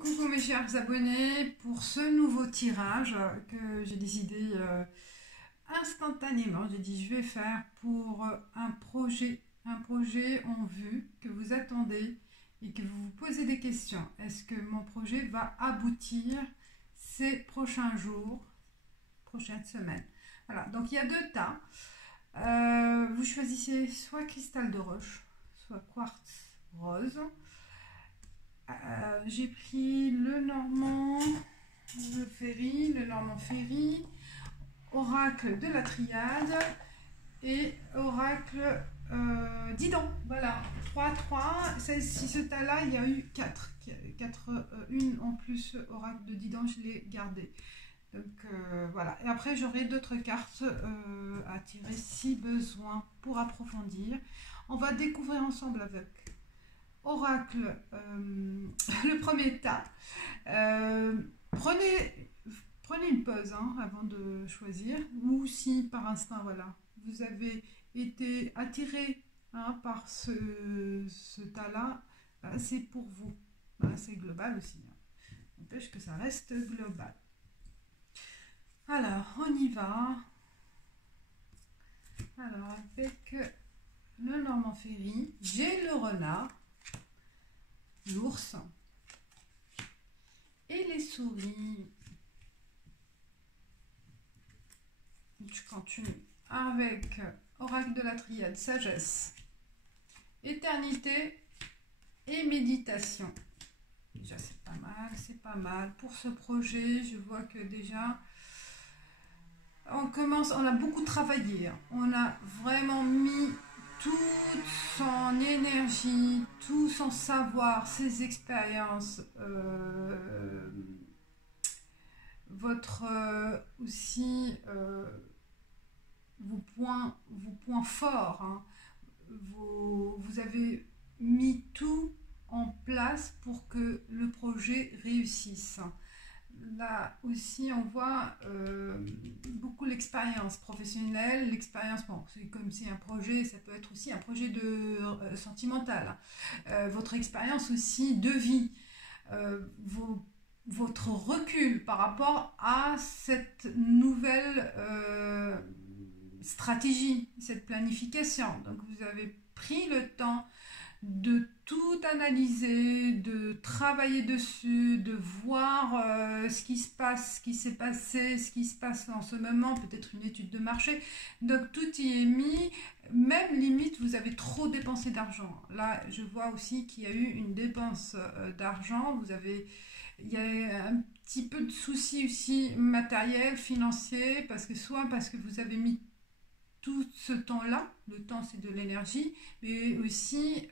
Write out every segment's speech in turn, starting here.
Coucou mes chers abonnés pour ce nouveau tirage que j'ai décidé instantanément. J'ai dit je vais faire pour un projet en vue que vous attendez et que vous vous posez des questions. Est-ce que mon projet va aboutir ces prochains jours, prochaines semaines? Voilà, donc il y a deux tas. Vous choisissez soit cristal de roche, soit quartz rose. J'ai pris le normand, le normand ferry, oracle de la triade et oracle d'Idan. Voilà, 3. Si ce tas-là, il y a eu 4. Une en plus, oracle de Didan, je l'ai gardé. Donc voilà, et après j'aurai d'autres cartes à tirer si besoin pour approfondir. On va découvrir ensemble avec oracle, le premier tas. Prenez une pause avant de choisir, ou si par instinct, voilà, vous avez été attiré par ce tas-là, c'est pour vous. C'est global aussi. N'empêche que ça reste global. Alors, on y va. Alors, avec le normand ferry, j'ai le renard, l'ours et les souris. Je continue avec oracle de la triade, sagesse, éternité et méditation. Déjà c'est pas mal pour ce projet. Je vois que déjà on a beaucoup travaillé, on a vraiment mis toute son énergie, tout son savoir, ses expériences, votre aussi vos points forts. Vous avez mis tout en place pour que le projet réussisse. Là aussi on voit beaucoup l'expérience professionnelle, l'expérience, bon, c'est comme c'est un projet, ça peut être aussi un projet de sentimental, votre expérience aussi de vie, votre recul par rapport à cette nouvelle stratégie, cette planification. Donc vous avez pris le temps de tout analyser, de travailler dessus, de voir ce qui se passe, ce qui s'est passé, ce qui se passe en ce moment, peut-être une étude de marché. Donc tout y est mis, même limite vous avez trop dépensé d'argent. Là je vois aussi qu'il y a eu une dépense d'argent, il y a un petit peu de soucis aussi matériels, financiers, parce que vous avez mis tout ce temps-là, le temps c'est de l'énergie, mais aussi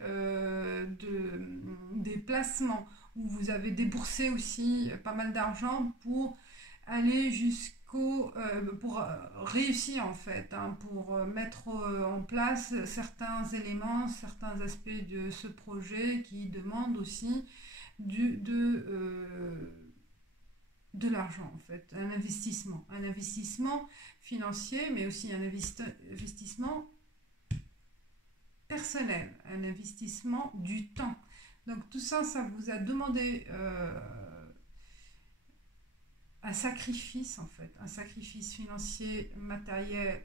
des placements où vous avez déboursé aussi pas mal d'argent pour aller pour réussir en fait, pour mettre en place certains éléments, certains aspects de ce projet qui demandent aussi de l'argent en fait, un investissement financier, mais aussi un investissement personnel, un investissement du temps. Donc tout ça, ça vous a demandé un sacrifice en fait, un sacrifice financier, matériel,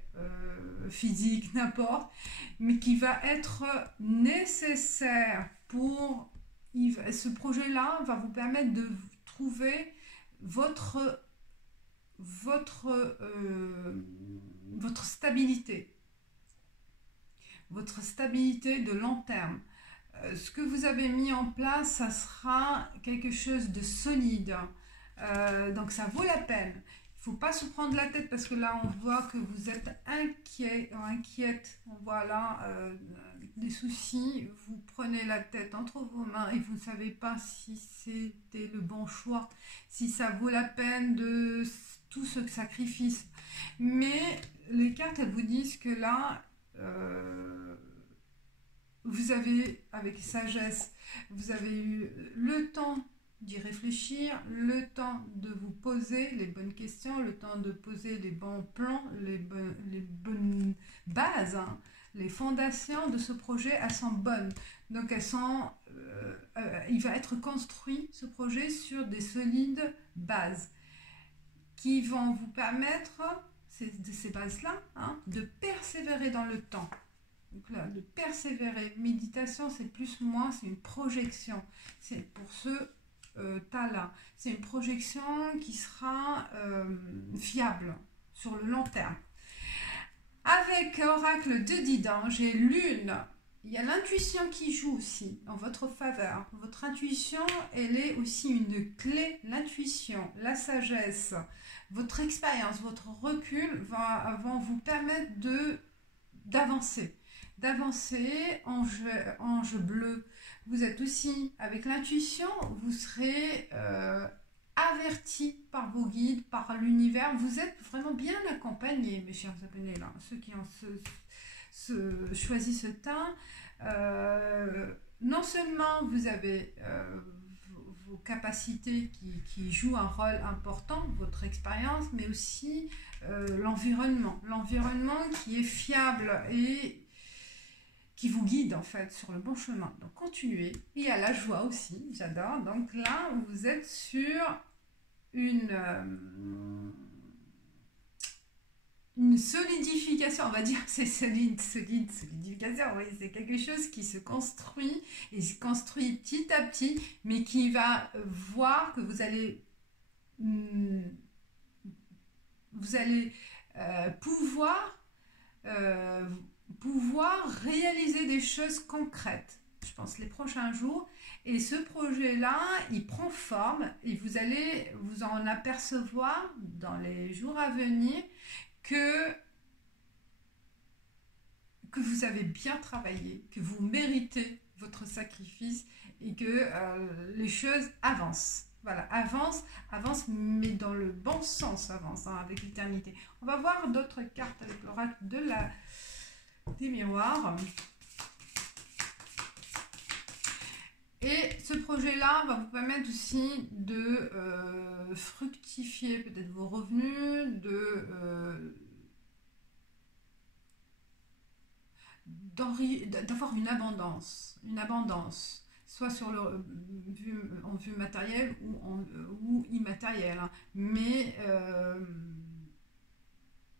physique, n'importe, mais qui va être nécessaire pour ce projet-là va vous permettre de trouver votre stabilité, de long terme. Ce que vous avez mis en place, ça sera quelque chose de solide. Donc ça vaut la peine. Il ne faut pas se prendre la tête parce que là on voit que vous êtes inquiète. On voit là des soucis. Vous prenez la tête entre vos mains et vous ne savez pas si c'était le bon choix, si ça vaut la peine de tout ce sacrifice. Mais les cartes elles vous disent que là vous avez, avec sagesse, vous avez eu le temps d'y réfléchir, le temps de vous poser les bonnes questions, le temps de poser les bons plans, les bonnes bases Les fondations de ce projet, elles sont bonnes. Donc, il va être construit, ce projet, sur des solides bases qui vont vous permettre, ces bases-là, hein, de persévérer dans le temps. Donc là, de persévérer. Méditation, c'est plus ou moins, c'est une projection. C'est pour ce tas-là. C'est une projection qui sera fiable sur le long terme. Avec Oracle de Didan, j'ai Lune. Il y a l'intuition qui joue aussi en votre faveur. Votre intuition, elle est aussi une clé. L'intuition, la sagesse, votre expérience, votre recul vont vous permettre d'avancer. D'avancer en jeu bleu. Vous êtes aussi, avec l'intuition, vous serez averti par vos guides, par l'univers. Vous êtes vraiment bien accompagnés, mes chers abonnés, là. Ceux qui ont choisi ce teint. Non seulement vous avez vos capacités qui jouent un rôle important, votre expérience, mais aussi l'environnement. L'environnement qui est fiable et qui vous guide en fait sur le bon chemin. Donc continuez. Il y a la joie aussi, j'adore. Donc là, vous êtes sur une solidification, on va dire, c'est solidification, oui, c'est quelque chose qui se construit et se construit petit à petit, mais qui va voir que vous allez pouvoir réaliser des choses concrètes, je pense, les prochains jours. Et ce projet-là, il prend forme et vous allez vous en apercevoir dans les jours à venir que vous avez bien travaillé, que vous méritez votre sacrifice et que les choses avancent. Voilà, avance, mais dans le bon sens, avance, hein, avec l'éternité. On va voir d'autres cartes avec l'oracle des miroirs. Et ce projet-là va vous permettre aussi de fructifier peut-être vos revenus, d'avoir une abondance, soit en vue matérielle ou immatérielle. Hein. Mais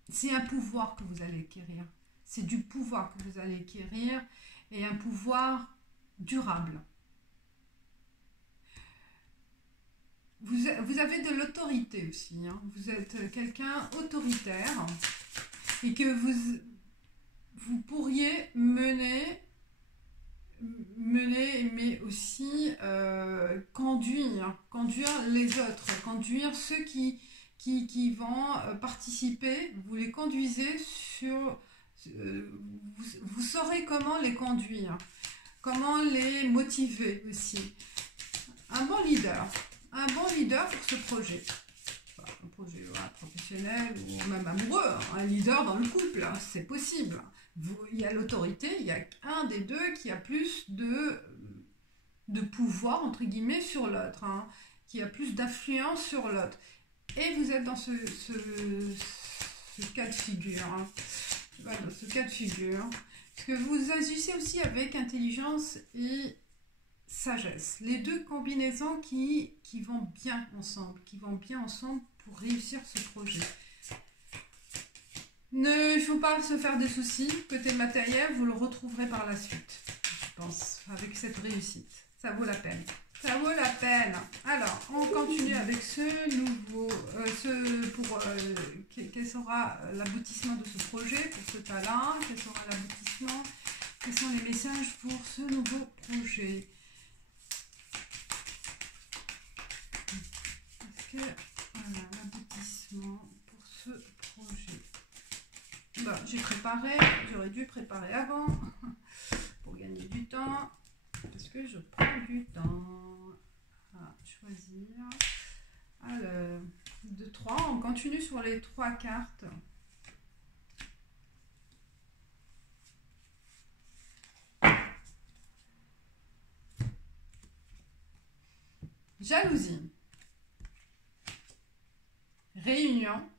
c'est un pouvoir que vous allez acquérir. C'est du pouvoir que vous allez acquérir et un pouvoir durable. Vous avez de l'autorité aussi. Hein. Vous êtes quelqu'un autoritaire et que vous pourriez mener, mais aussi conduire les autres, conduire ceux qui vont participer. Vous les conduisez sur... vous saurez comment les conduire, comment les motiver aussi. Un bon leader pour ce projet. Un projet professionnel ou même amoureux, un leader dans le couple, hein, c'est possible. Il y a l'autorité, il y a un des deux qui a plus de pouvoir, entre guillemets, sur l'autre, hein, qui a plus d'influence sur l'autre. Et vous êtes dans ce cas de figure. Hein. Voilà, dans ce cas de figure. Parce que vous agissez aussi avec intelligence et sagesse. Les deux combinaisons qui vont bien ensemble, pour réussir ce projet. Il ne faut pas se faire des soucis. Côté matériel, vous le retrouverez par la suite, je pense, avec cette réussite. Ça vaut la peine. Ça vaut la peine. Alors, on continue avec ce nouveau... quel sera l'aboutissement de ce projet pour ce tas-là? Quel sera l'aboutissement? Quels sont les messages pour ce nouveau projet? Voilà, l'aboutissement pour ce projet. Bon, j'ai préparé, j'aurais dû préparer avant pour gagner du temps, parce que je prends du temps à choisir. Alors, 2, 3, on continue sur les 3 cartes. Jalousie. Réunion,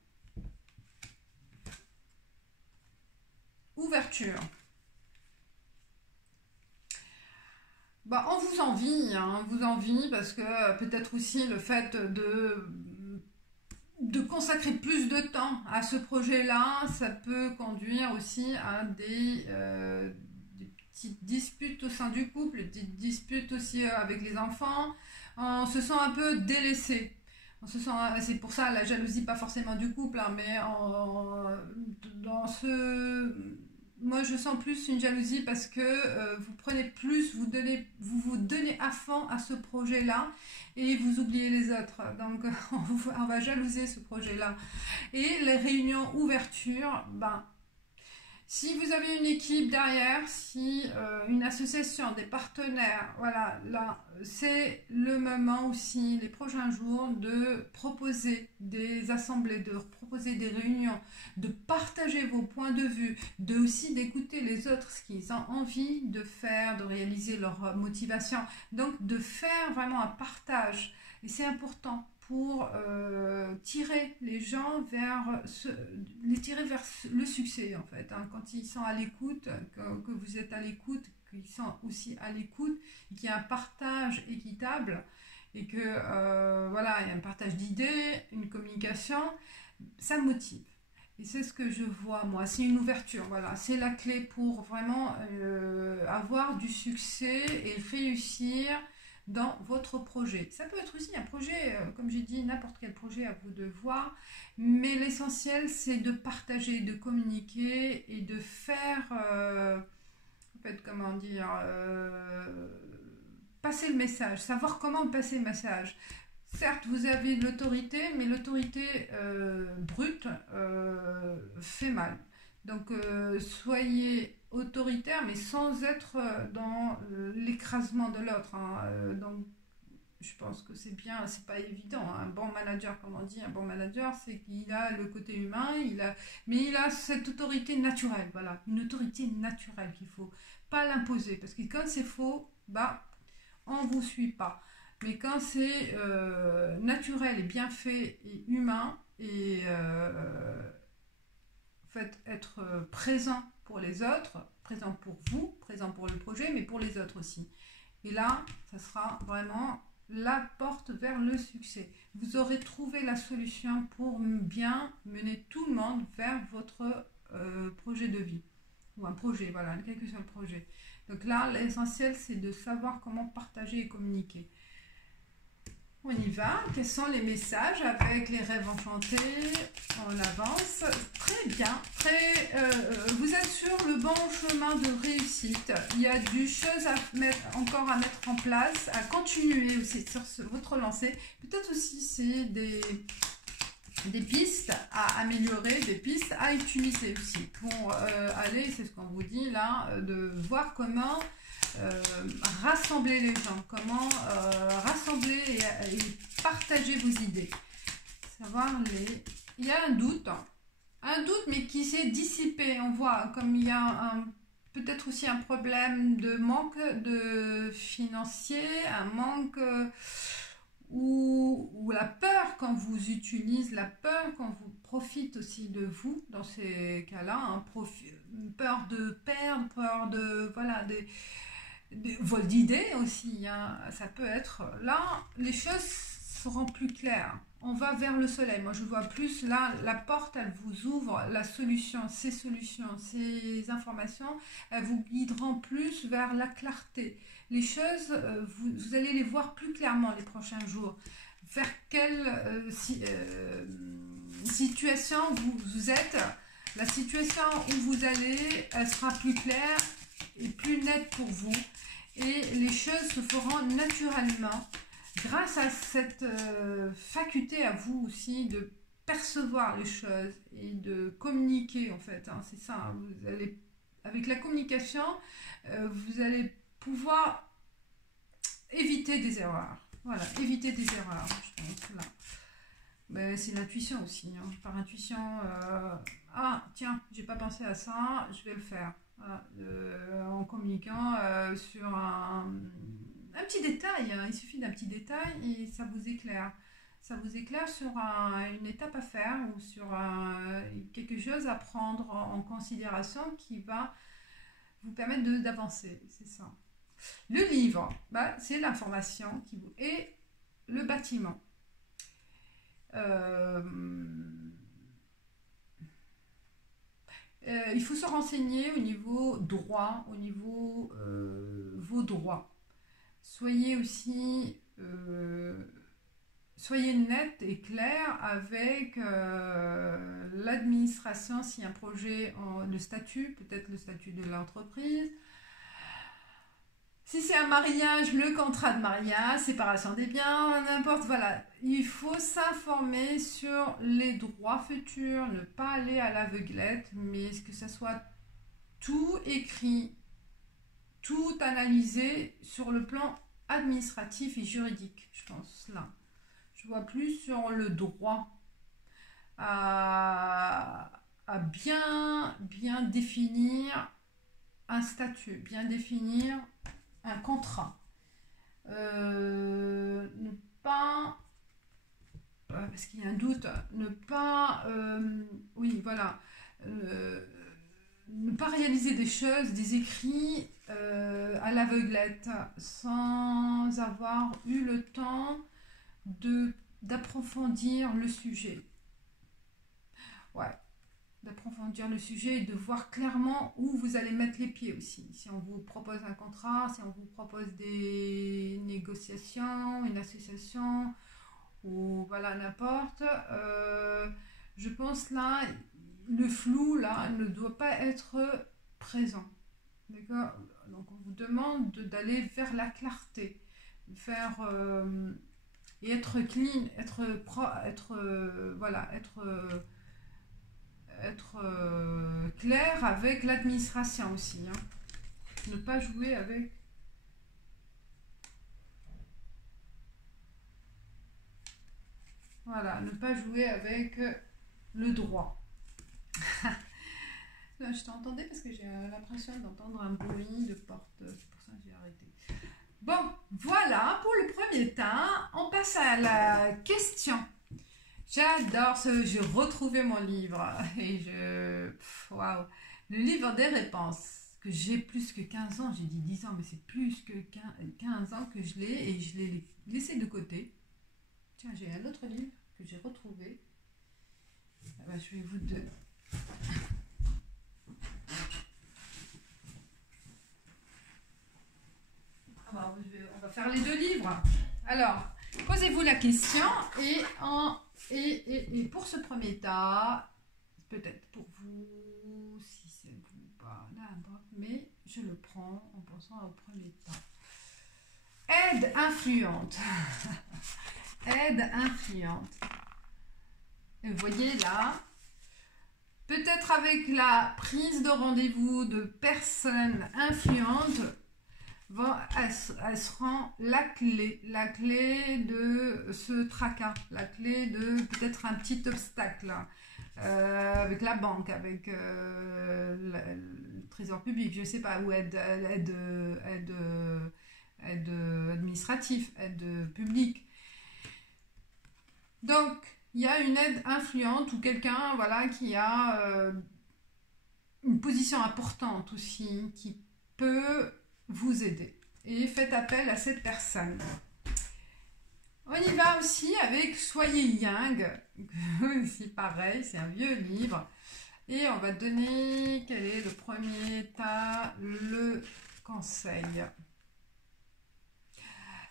ouverture, Bah, on vous envie, hein, on vous envie parce que peut-être aussi le fait de consacrer plus de temps à ce projet-là, ça peut conduire aussi à des petites disputes au sein du couple, des petites disputes aussi avec les enfants. On se sent un peu délaissé. On se sent, c'est pour ça la jalousie, pas forcément du couple, hein, mais dans ce, moi je sens plus une jalousie parce que vous prenez plus, vous donnez à fond à ce projet-là et vous oubliez les autres. Donc on va jalouser ce projet-là. Et les réunions ouverture, ben si vous avez une équipe derrière, si une association, des partenaires, voilà, là, c'est le moment aussi, les prochains jours, de proposer des assemblées, de proposer des réunions, de partager vos points de vue, de aussi d'écouter les autres, ce qu'ils ont envie de faire, de réaliser leur motivation. Donc, de faire vraiment un partage. Et c'est important pour tirer les gens les tirer vers le succès en fait, hein. Quand ils sont à l'écoute, que vous êtes à l'écoute, qu'ils sont aussi à l'écoute, qu'il y a un partage équitable et que voilà, il y a un partage d'idées, une communication, ça motive. Et c'est ce que je vois moi, c'est une ouverture, voilà, c'est la clé pour vraiment avoir du succès et réussir dans votre projet. Ça peut être aussi un projet, comme j'ai dit, n'importe quel projet à vous de voir, mais l'essentiel c'est de partager, de communiquer et de faire, en fait, comment dire, passer le message, savoir comment passer le message. Certes, vous avez de l'autorité, mais l'autorité brute fait mal. Donc, soyez autoritaire, mais sans être dans l'écrasement de l'autre, hein. Donc, je pense que c'est bien, c'est pas évident, hein. Un bon manager, comme on dit, un bon manager, c'est qu'il a le côté humain, mais il a cette autorité naturelle, voilà, une autorité naturelle qu'il faut pas l'imposer, parce que quand c'est faux, bah, on vous suit pas. Mais quand c'est naturel et bien fait et humain et en fait être présent pour les autres, présent pour vous, présent pour le projet, mais pour les autres aussi. Et là, ça sera vraiment la porte vers le succès. Vous aurez trouvé la solution pour bien mener tout le monde vers votre projet de vie. Ou un projet, voilà, quel que soit le projet. Donc là, l'essentiel, c'est de savoir comment partager et communiquer. On y va. Quels sont les messages avec les rêves enchantés? On avance. Très bien. Vous êtes sur le bon chemin de réussite. Il y a du choses encore à mettre en place, à continuer aussi sur votre lancée. Peut-être aussi c'est des pistes à améliorer, des pistes à utiliser aussi pour aller, c'est ce qu'on vous dit là, de voir comment rassembler les gens, comment rassembler et partager vos idées. Il y a un doute mais qui s'est dissipé. On voit comme il y a peut-être aussi un problème de manque de financier, un manque ou la peur quand vous utilisez, la peur quand vous profite aussi de vous dans ces cas-là, hein, peur de perdre, peur de voilà des vols d'idées aussi, hein. Ça peut être là, les choses seront plus claires. On va vers le soleil. Moi, je vois plus là, la porte, elle vous ouvre la solution, ces informations, elles vous guideront plus vers la clarté. Les choses, vous allez les voir plus clairement les prochains jours. Vers quelle situation vous êtes, la situation où vous allez, elle sera plus claire et plus nette pour vous. Et les choses se feront naturellement grâce à cette faculté à vous aussi de percevoir les choses et de communiquer en fait, hein, c'est ça, hein. Vous allez, avec la communication, vous allez pouvoir éviter des erreurs. Voilà, éviter des erreurs, je pense, là. Mais c'est l'intuition aussi, hein. Par intuition, ah tiens, j'ai pas pensé à ça, je vais le faire. Voilà, en communiquant sur un petit détail, hein. Il suffit d'un petit détail et ça vous éclaire. Ça vous éclaire sur une étape à faire ou sur quelque chose à prendre en considération qui va vous permettre d'avancer. C'est ça. Le livre, bah, c'est l'information qui vous... Et le bâtiment. Il faut se renseigner au niveau droit, au niveau vos droits. Soyez aussi... soyez net et clair avec l'administration, s'il y a un projet, le statut, peut-être le statut de l'entreprise. Si c'est un mariage, le contrat de mariage, séparation des biens, n'importe, voilà. Il faut s'informer sur les droits futurs, ne pas aller à l'aveuglette, mais que ça soit tout écrit, tout analysé sur le plan administratif et juridique, je pense, là. Je vois plus sur le droit à bien définir un statut, bien définir un contrat. Ne pas, parce qu'il y a un doute, ne pas, oui, voilà, ne pas réaliser des choses, des écrits à l'aveuglette, sans avoir eu le temps d'approfondir le sujet. Ouais, d'approfondir le sujet et de voir clairement où vous allez mettre les pieds aussi. Si on vous propose un contrat, si on vous propose des négociations, une association, ou voilà, n'importe. Je pense là, le flou là ne doit pas être présent. D'accord? Donc on vous demande d'aller vers la clarté, faire... et être clean, voilà, être clair avec l'administration aussi. Hein. Ne pas jouer avec... Voilà, ne pas jouer avec le droit. Là, je t'entendais parce que j'ai l'impression d'entendre un bruit de porte. C'est pour ça que j'ai arrêté. Bon, voilà pour le premier temps. On passe à la question. J'adore ce... J'ai retrouvé mon livre et waouh, le livre des réponses que j'ai plus que 15 ans. J'ai dit 10 ans, mais c'est plus que 15 ans que je l'ai et je l'ai laissé de côté. Tiens, j'ai un autre livre que j'ai retrouvé. Ah bah, je vais vous donner. On va faire les deux livres. Alors, posez-vous la question et pour ce premier tas, peut-être pour vous, si c'est vous pas, n'importe, mais je le prends en pensant au premier tas. Aide influente. Aide influente. Et vous voyez là, peut-être avec la prise de rendez-vous de personnes influentes, elle sera la clé de ce tracas, la clé de peut-être un petit obstacle avec la banque, avec le trésor public, je ne sais pas, ou aide administrative, aide publique. Donc, il y a une aide influente ou quelqu'un voilà, qui a une position importante aussi, qui peut vous aider. Et faites appel à cette personne. On y va aussi avec Soyez Yang. C'est pareil, c'est un vieux livre. Et on va donner, quel est le premier tas, le conseil.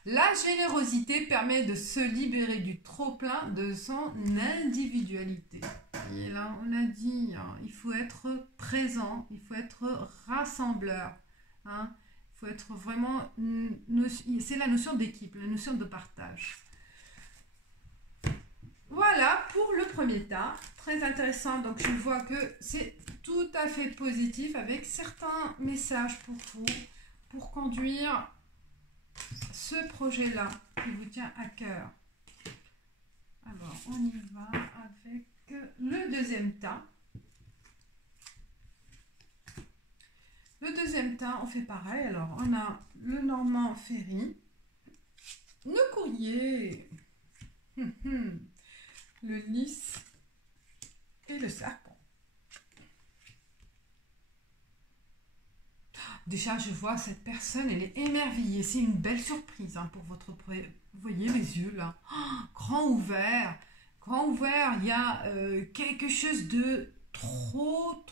La générosité permet de se libérer du trop-plein de son individualité. Et là, on a dit, hein, il faut être présent, il faut être rassembleur. Hein. Il faut être vraiment... C'est la notion d'équipe, la notion de partage. Voilà pour le premier tas. Très intéressant. Donc, je vois que c'est tout à fait positif avec certains messages pour vous, pour conduire ce projet-là qui vous tient à cœur. Alors, on y va avec le deuxième tas. Le deuxième tas, on fait pareil. Alors, on a le Normand Ferry, le courrier, le lys et le serpent. déjà, je vois cette personne, elle est émerveillée. C'est une belle surprise hein, pour votre... Vous voyez les yeux là, grand ouvert, grand ouvert. Il y a quelque chose de trop...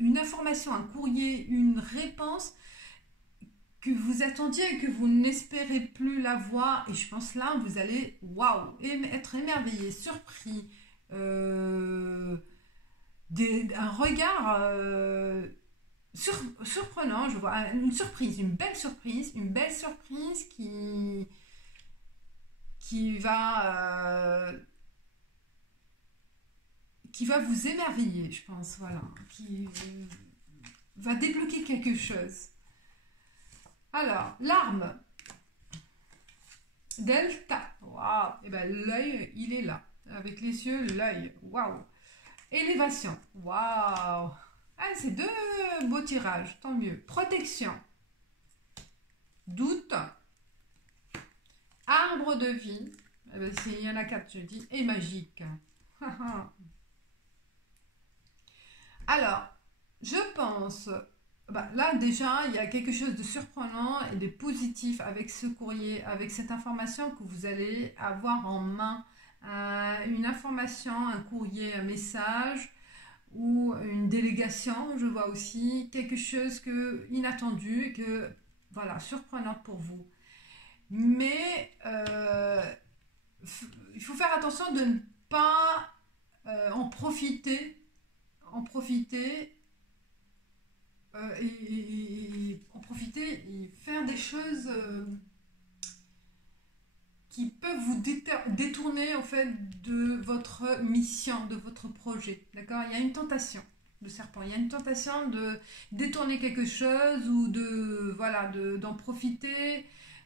une information, un courrier, une réponse que vous attendiez et que vous n'espérez plus la voir. Et je pense là, vous allez, waouh, être émerveillé, surpris. Euh, un regard surprenant, je vois une surprise, une belle surprise qui qui va vous émerveiller, je pense, voilà, qui va débloquer quelque chose. Alors, l'arme, delta, waouh, et ben l'œil, il est là, avec les yeux, l'œil, waouh. Élévation, waouh. Ah, c'est deux beaux tirages, tant mieux. Protection, doute, arbre de vie, eh ben, il y en a 4, je dis, et magique. Alors, je pense, bah, là déjà, il y a quelque chose de surprenant et de positif avec ce courrier, avec cette information que vous allez avoir en main. Une information, un courrier, un message ou une délégation, je vois aussi quelque chose que inattendu, que voilà, surprenant pour vous. Mais il faut faire attention de ne pas en profiter en profiter et faire des choses qui peuvent vous détourner en fait de votre mission, de votre projet. D'accord? Il y a une tentation de serpent, il y a une tentation de détourner quelque chose ou de voilà d'en profiter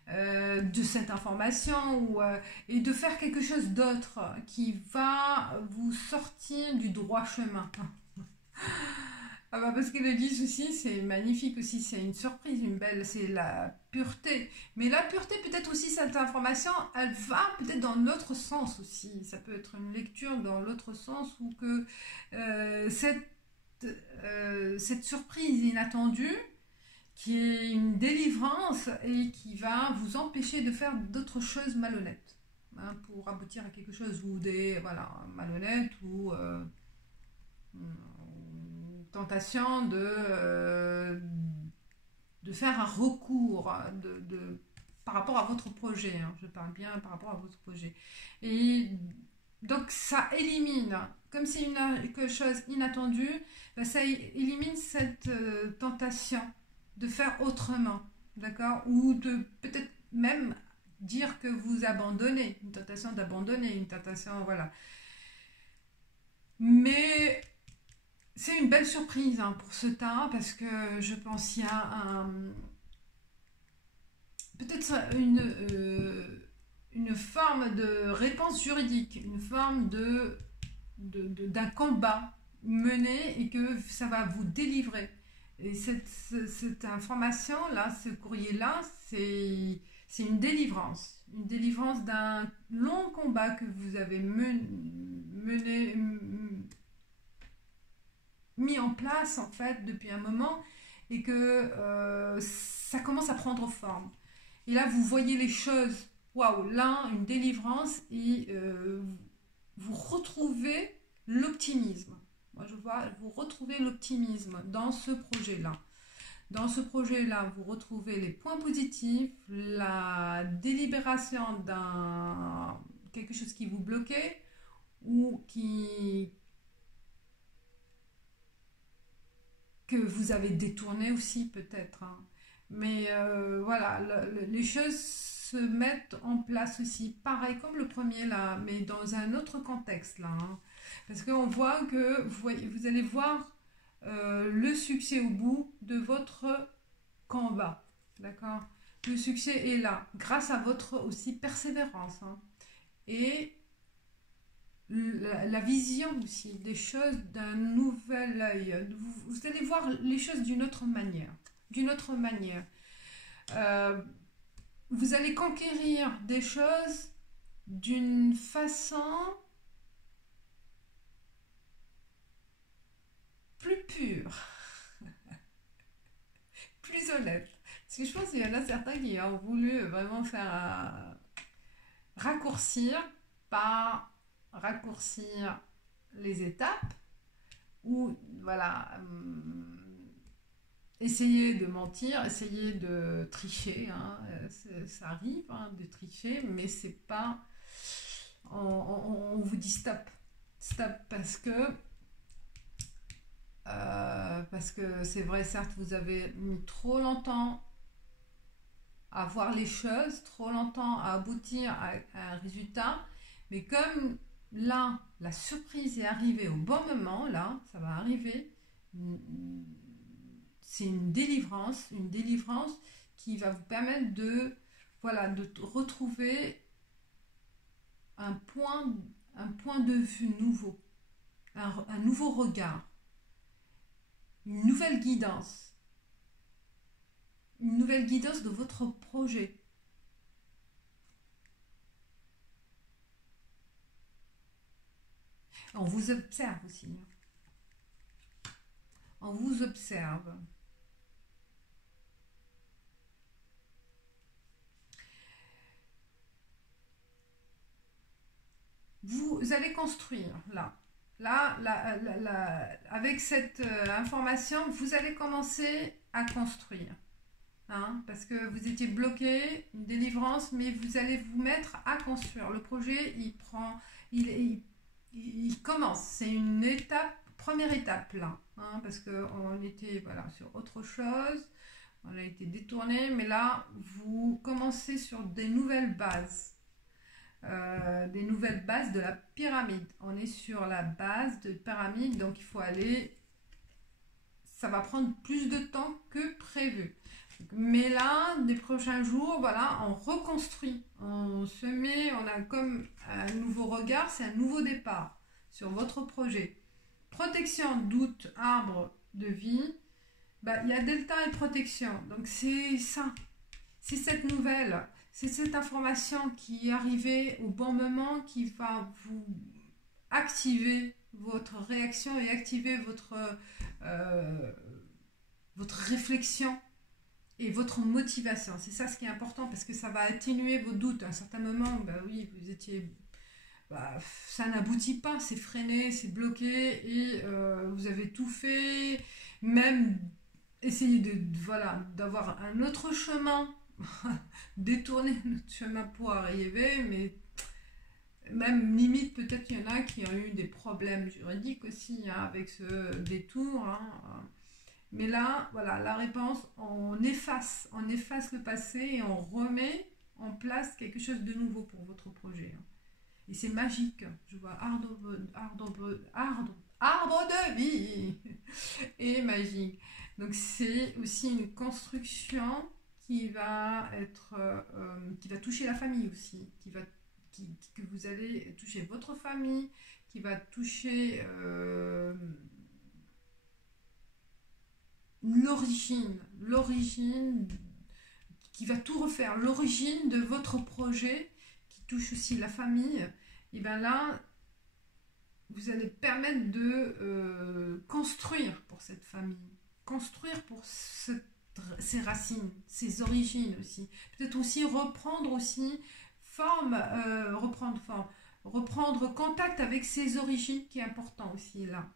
de cette information et de faire quelque chose d'autre qui va vous sortir du droit chemin. Ah bah parce que le 10 aussi, c'est magnifique aussi, c'est une surprise, une belle, c'est la pureté. Mais la pureté, peut-être aussi, cette information, elle va peut-être dans l'autre sens aussi. Ça peut être une lecture dans l'autre sens ou que cette surprise inattendue, qui est une délivrance et qui va vous empêcher de faire d'autres choses malhonnêtes. Hein, pour aboutir à quelque chose ou des, voilà, malhonnêtes ou... tentation de faire un recours par rapport à votre projet. Hein, je parle bien par rapport à votre projet. Et donc ça élimine, comme c'est quelque chose inattendu, ben ça élimine cette tentation de faire autrement. D'accord? Ou de peut-être même dire que vous abandonnez, une tentation d'abandonner, une tentation, voilà. Mais c'est une belle surprise hein, pour ce tas parce que je pense qu'il y a peut-être une forme de réponse juridique, une forme d'un combat mené et que ça va vous délivrer. Et cette information-là, ce courrier-là, c'est une délivrance d'un long combat que vous avez mené mis en place en fait depuis un moment et que ça commence à prendre forme. Et là, vous voyez les choses, waouh, là, une délivrance et vous retrouvez l'optimisme. Moi, je vois, vous retrouvez l'optimisme dans ce projet-là. Dans ce projet-là, vous retrouvez les points positifs, la délibération d'un quelque chose qui vous bloquait ou que vous avez détourné aussi peut-être. Hein. Mais voilà, les choses se mettent en place aussi, pareil comme le premier là, mais dans un autre contexte là. Hein. Parce qu'on voit que vous allez voir le succès au bout de votre combat. D'accord? Le succès est là, grâce à votre aussi persévérance. Hein. Et la vision aussi des choses d'un nouvel œil. Vous allez voir les choses d'une autre manière. D'une autre manière. Vous allez conquérir des choses d'une façon plus pure. plus honnête. Parce que je pense qu'il y en a certains qui ont voulu vraiment faire raccourcir les étapes ou voilà, essayer de mentir, essayer de tricher, hein, ça arrive hein, de tricher, mais c'est pas. On vous dit stop, stop parce que c'est vrai, certes, vous avez mis trop longtemps à voir les choses, trop longtemps à aboutir à un résultat, mais comme là, la surprise est arrivée au bon moment, là, ça va arriver, c'est une délivrance qui va vous permettre de, voilà, de retrouver un point de vue nouveau, un nouveau regard, une nouvelle guidance de votre projet. On vous observe aussi. On vous observe. Vous allez construire là. Avec cette information, vous allez commencer à construire. Hein, parce que vous étiez bloqué, une délivrance, mais vous allez vous mettre à construire. Le projet, il commence. C'est une étape, première étape là. Hein, parce qu'on était voilà, sur autre chose. On a été détourné, mais là, vous commencez sur des nouvelles bases. De la pyramide. On est sur la base de pyramide, donc il faut aller. Ça va prendre plus de temps que prévu. Mais là, des prochains jours, voilà, on reconstruit. On se met, on a comme un nouveau regard, c'est un nouveau départ sur votre projet. Protection, doute, arbre de vie. Bah, il y a delta et protection. Donc c'est ça. C'est cette nouvelle. C'est cette information qui est arrivée au bon moment qui va vous activer votre réaction et activer votre réflexion et votre motivation. C'est ça ce qui est important parce que ça va atténuer vos doutes. À un certain moment, bah oui, vous étiez... Bah, ça n'aboutit pas, c'est freiné, c'est bloqué et vous avez tout fait, même essayer voilà, d'avoir un autre chemin, détourner notre chemin pour arriver, mais même limite peut-être qu'il y en a qui ont eu des problèmes juridiques aussi hein, avec ce détour. Hein. Mais là, voilà, la réponse, on efface le passé et on remet en place quelque chose de nouveau pour votre projet. Hein. Et c'est magique. Je vois arbre de vie et magique. Donc c'est aussi une construction qui va être, qui va toucher la famille aussi, que vous allez toucher votre famille, qui va toucher l'origine, qui va tout refaire, l'origine de votre projet, qui touche aussi la famille. Et bien là, vous allez permettre de construire pour cette famille, construire pour ses racines, ses origines aussi. Peut-être aussi reprendre contact avec ses origines qui est important aussi là.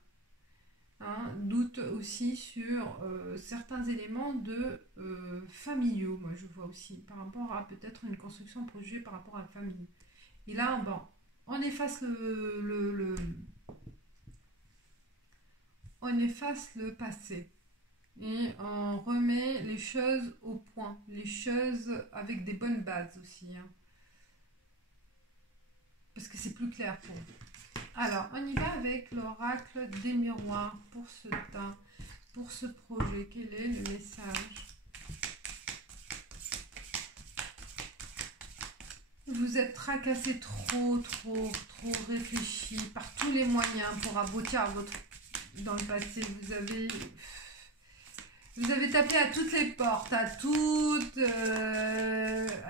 Hein, doute aussi sur certains éléments familiaux, moi je vois aussi, par rapport à peut-être une construction projet par rapport à la famille. Et là, bon, on efface on efface le passé et on remet les choses au point, les choses avec des bonnes bases aussi. Hein. Parce que c'est plus clair pour vous. Alors, on y va avec l'oracle des miroirs pour ce temps, pour ce projet. Quel est le message? Vous êtes tracassé trop réfléchi par tous les moyens pour aboutir à votre... Dans le passé, vous avez tapé à toutes les portes,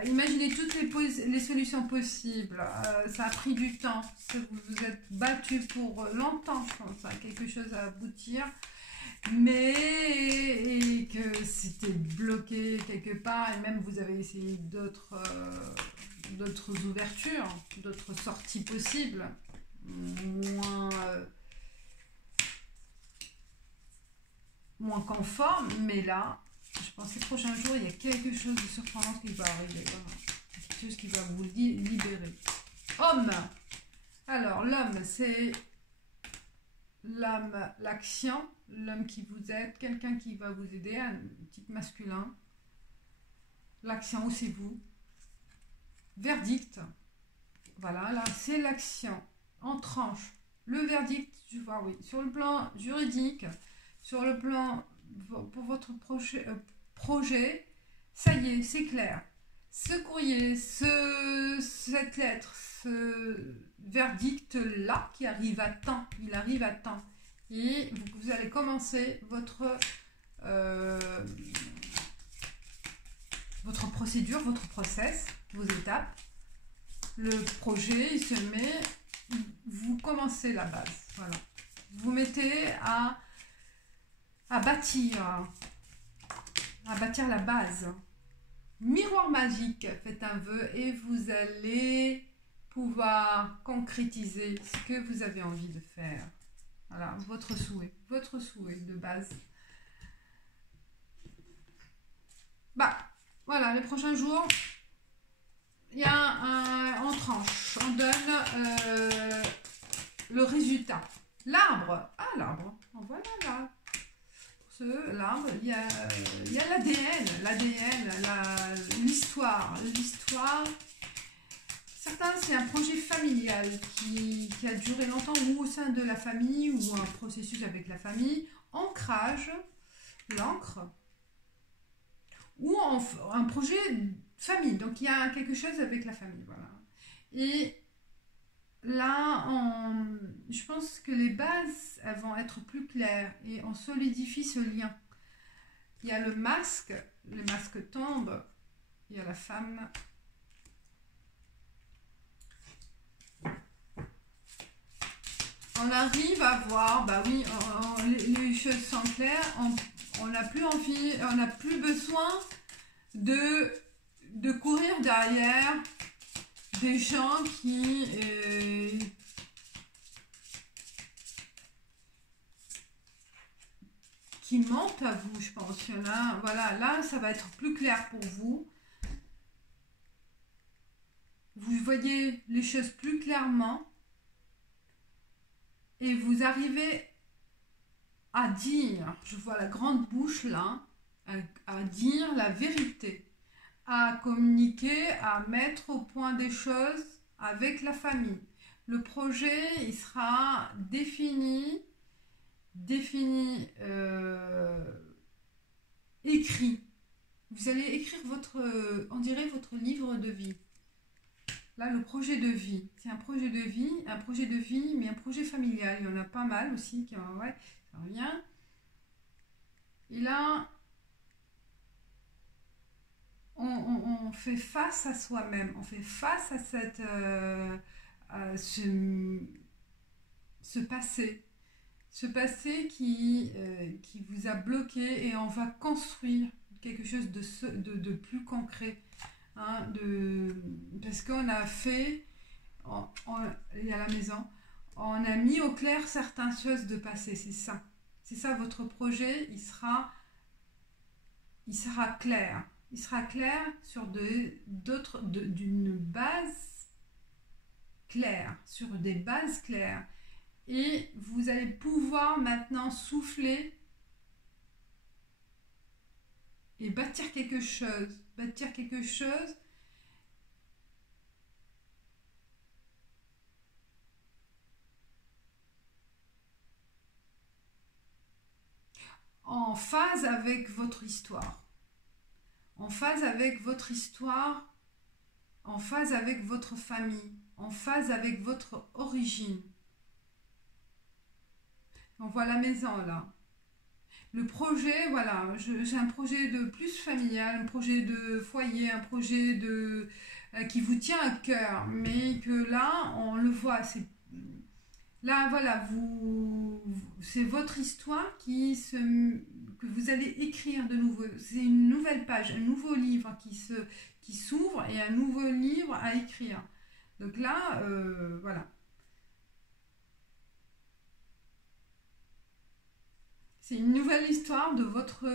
imaginez toutes les solutions possibles. Ça a pris du temps. Vous vous êtes battu pour longtemps, je pense, à quelque chose à aboutir. mais et que c'était bloqué quelque part, et même vous avez essayé d'autres ouvertures, d'autres sorties possibles, moins, moins conformes, mais là, je pense que ces prochains jours, il y a quelque chose de surprenant qui va arriver. Voilà. Quelque chose qui va vous libérer. Homme. Alors, l'homme, c'est l'âme, l'action, l'homme qui vous aide, quelqu'un qui va vous aider, un type masculin. L'action, c'est vous. Verdict. Voilà, là, c'est l'action en tranche. Le verdict, je vois, oui, sur le plan juridique, sur le plan pour votre projet, ça y est, c'est clair. Ce courrier, cette lettre, ce verdict-là qui arrive à temps, il arrive à temps. Et vous allez commencer votre procédure, votre process, vos étapes. Le projet, il se met, vous commencez la base. Voilà. Vous mettez à bâtir la base. Miroir magique, faites un vœu et vous allez pouvoir concrétiser ce que vous avez envie de faire. Voilà, votre souhait de base. Bah, voilà, les prochains jours, il y a en tranche, on donne le résultat. L'arbre, l'arbre, voilà là. L'arbre, il y a l'ADN, l'histoire. Certains, c'est un projet familial qui a duré longtemps, ou au sein de la famille, ou un processus avec la famille. Ancrage, l'encre, ou un projet famille. Donc, il y a quelque chose avec la famille. Voilà. Et là, je pense que les bases, elles vont être plus claires et on solidifie ce lien. Il y a le masque tombe, il y a la femme. On arrive à voir, bah oui, les choses sont claires, on n'a plus envie, on n'a plus besoin de courir derrière des gens qui mentent à vous, je pense. Il y en a, voilà, là, ça va être plus clair pour vous. Vous voyez les choses plus clairement et vous arrivez à dire, je vois la grande bouche là, à dire la vérité, à communiquer, à mettre au point des choses avec la famille. Le projet, il sera défini, écrit. Vous allez écrire on dirait votre livre de vie. Là, le projet de vie, c'est un projet de vie, mais un projet familial. Il y en a pas mal aussi, ouais, ça revient. Et là, on fait face à soi-même, on fait face à ce passé. Ce passé qui vous a bloqué, et on va construire quelque chose de plus concret. Hein, parce qu'on a fait, il y a la maison, on a mis au clair certaines choses de passé, c'est ça. C'est ça, votre projet, il sera clair. Il sera clair sur d'une base claire, sur des bases claires. Et vous allez pouvoir maintenant souffler et bâtir quelque chose. En phase avec votre histoire. En phase avec votre histoire, en phase avec votre famille, en phase avec votre origine. On voit la maison là. Le projet, voilà, j'ai un projet de plus familial, un projet de foyer, un projet qui vous tient à cœur, mais que là, on le voit, Là, voilà, c'est votre histoire que vous allez écrire de nouveau. C'est une nouvelle page, un nouveau livre qui s'ouvre et un nouveau livre à écrire. Donc là, voilà. C'est une nouvelle histoire de votre...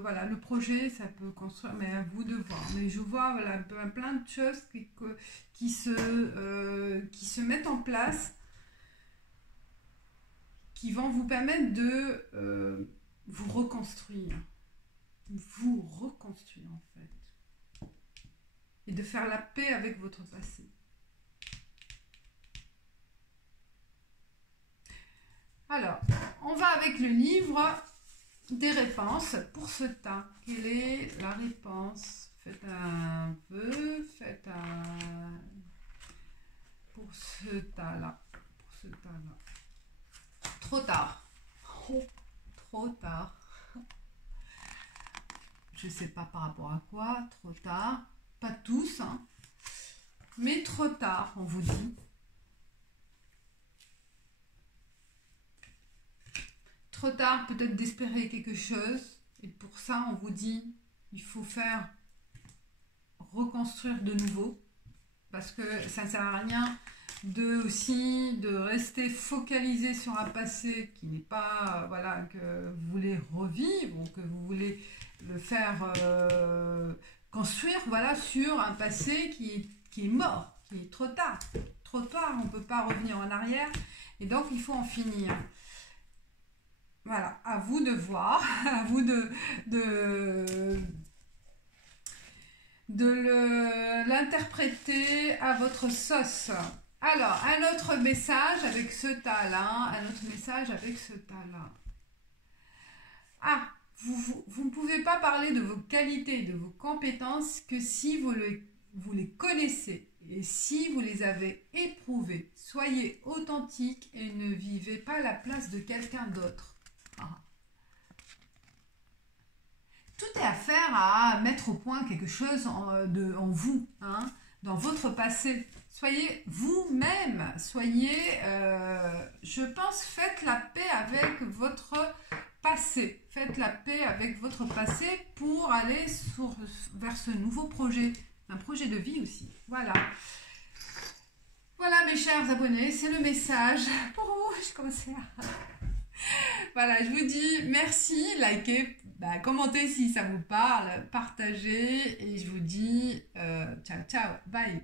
voilà, le projet, ça peut construire, mais à vous de voir. Mais je vois voilà, plein de choses qui se mettent en place, qui vont vous permettre de vous reconstruire. Vous reconstruire, en fait. Et de faire la paix avec votre passé. Alors, on va avec le livre des réponses pour ce tas. Quelle est la réponse? Faites un vœu, faites un... pour ce tas-là. Pour ce tas-là. Trop tard. Oh, trop tard. Je ne sais pas par rapport à quoi. Trop tard. Pas tous, hein. Mais trop tard, on vous dit. Trop tard peut-être d'espérer quelque chose. Et pour ça, on vous dit, il faut faire reconstruire de nouveau. Parce que ça ne sert à rien de rester focalisé sur un passé qui n'est pas, voilà, que vous voulez revivre ou que vous voulez le faire construire, voilà, sur un passé qui est mort, qui est trop tard. Trop tard, on ne peut pas revenir en arrière. Et donc, il faut en finir. Voilà, à vous de voir, à vous de l'interpréter à votre sauce. Alors, un autre message avec ce tas-là, un autre message avec ce tas-là. Ah, vous ne pouvez pas parler de vos qualités, de vos compétences que si vous les connaissez et si vous les avez éprouvées. Soyez authentique et ne vivez pas à la place de quelqu'un d'autre. Tout est affaire à mettre au point quelque chose en vous, hein, dans votre passé. Soyez vous-même, je pense, faites la paix avec votre passé. Faites la paix avec votre passé pour aller vers ce nouveau projet, un projet de vie aussi. Voilà. Voilà mes chers abonnés, c'est le message pour vous. Je commence à... Voilà, je vous dis merci, likez, commentez si ça vous parle, partagez et je vous dis ciao, ciao, bye.